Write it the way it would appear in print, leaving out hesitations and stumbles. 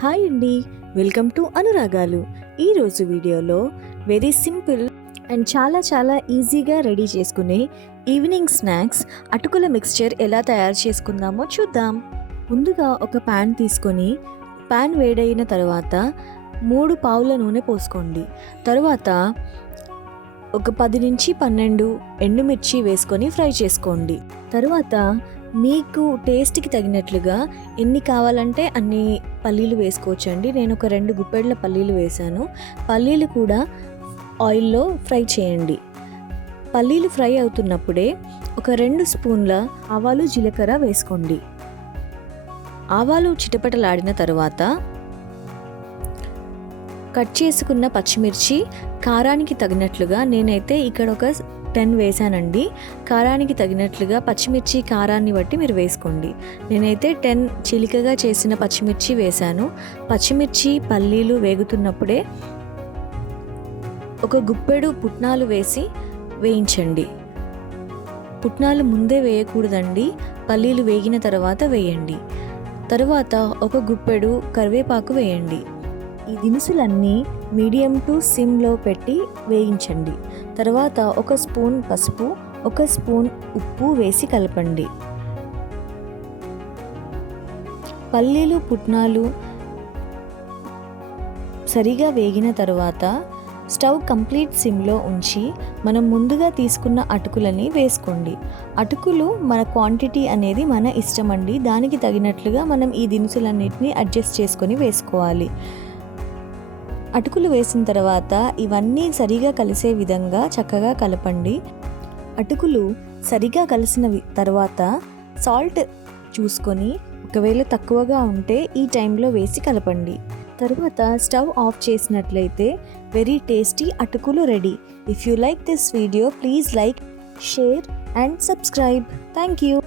Hi అండి, welcome to అనురాగాలు. ఈరోజు వీడియోలో వెరీ సింపుల్ అండ్ చాలా ఈజీగా రెడీ చేసుకునే ఈవినింగ్ స్నాక్స్ అటుకుల మిక్స్చర్ ఎలా తయారు చేసుకుందామో చూద్దాం. ముందుగా ఒక ప్యాన్ తీసుకొని ప్యాన్ వేడైన తర్వాత 3 పావుల నూనె పోసుకోండి. తర్వాత ఒక 10 నుంచి 12 ఎండుమిర్చి వేసుకొని ఫ్రై చేసుకోండి. తర్వాత మీకు టేస్ట్కి తగినట్లుగా ఎన్ని కావాలంటే అన్ని పల్లీలు వేసుకోవచ్చండి. నేను ఒక 2 గుప్పెళ్ళ పల్లీలు వేశాను. పల్లీలు కూడా ఆయిల్లో ఫ్రై చేయండి. పల్లీలు ఫ్రై అవుతున్నప్పుడే ఒక 2 స్పూన్ల ఆవాలు జీలకర్ర వేసుకోండి. ఆవాలు చిటపటలాడిన తర్వాత కట్ చేసుకున్న పచ్చిమిర్చి కారానికి తగినట్లుగా నేనైతే ఇక్కడ ఒక 10 వేసానండి. కారానికి తగినట్లుగా పచ్చిమిర్చి కారాన్ని బట్టి మీరు వేసుకోండి. నేనైతే 10 చిలికగా చేసిన పచ్చిమిర్చి వేశాను. పచ్చిమిర్చి పల్లీలు వేగుతున్నప్పుడే ఒక గుప్పెడు పుట్నాలు వేసి వేయించండి. పుట్నాలు ముందే వేయకూడదండి, పల్లీలు వేగిన తర్వాత వేయండి. తర్వాత ఒక గుప్పెడు కరివేపాకు వేయండి. ఈ దినుసులన్నీ మీడియం టు సిమ్లో పెట్టి వేయించండి. తర్వాత ఒక స్పూన్ పసుపు, ఒక స్పూన్ ఉప్పు వేసి కలపండి. పల్లీలు పుట్నాలు సరిగా వేగిన తర్వాత స్టవ్ కంప్లీట్ సిమ్లో ఉంచి మనం ముందుగా తీసుకున్న అటుకులని వేసుకోండి. అటుకులు మన క్వాంటిటీ అనేది మన ఇష్టం అండి. దానికి తగినట్లుగా మనం ఈ దినుసులన్నిటిని అడ్జస్ట్ చేసుకొని వేసుకోవాలి. అటుకులు వేసిన తర్వాత ఇవన్నీ సరిగా కలిసే విధంగా చక్కగా కలపండి. అటుకులు సరిగా కలిసిన తర్వాత సాల్ట్ చూసుకొని ఒకవేళ తక్కువగా ఉంటే ఈ టైంలో వేసి కలపండి. తర్వాత స్టవ్ ఆఫ్ చేసినట్లయితే వెరీ టేస్టీ అటుకులు ready. If you like this video please like, share and subscribe. Thank you.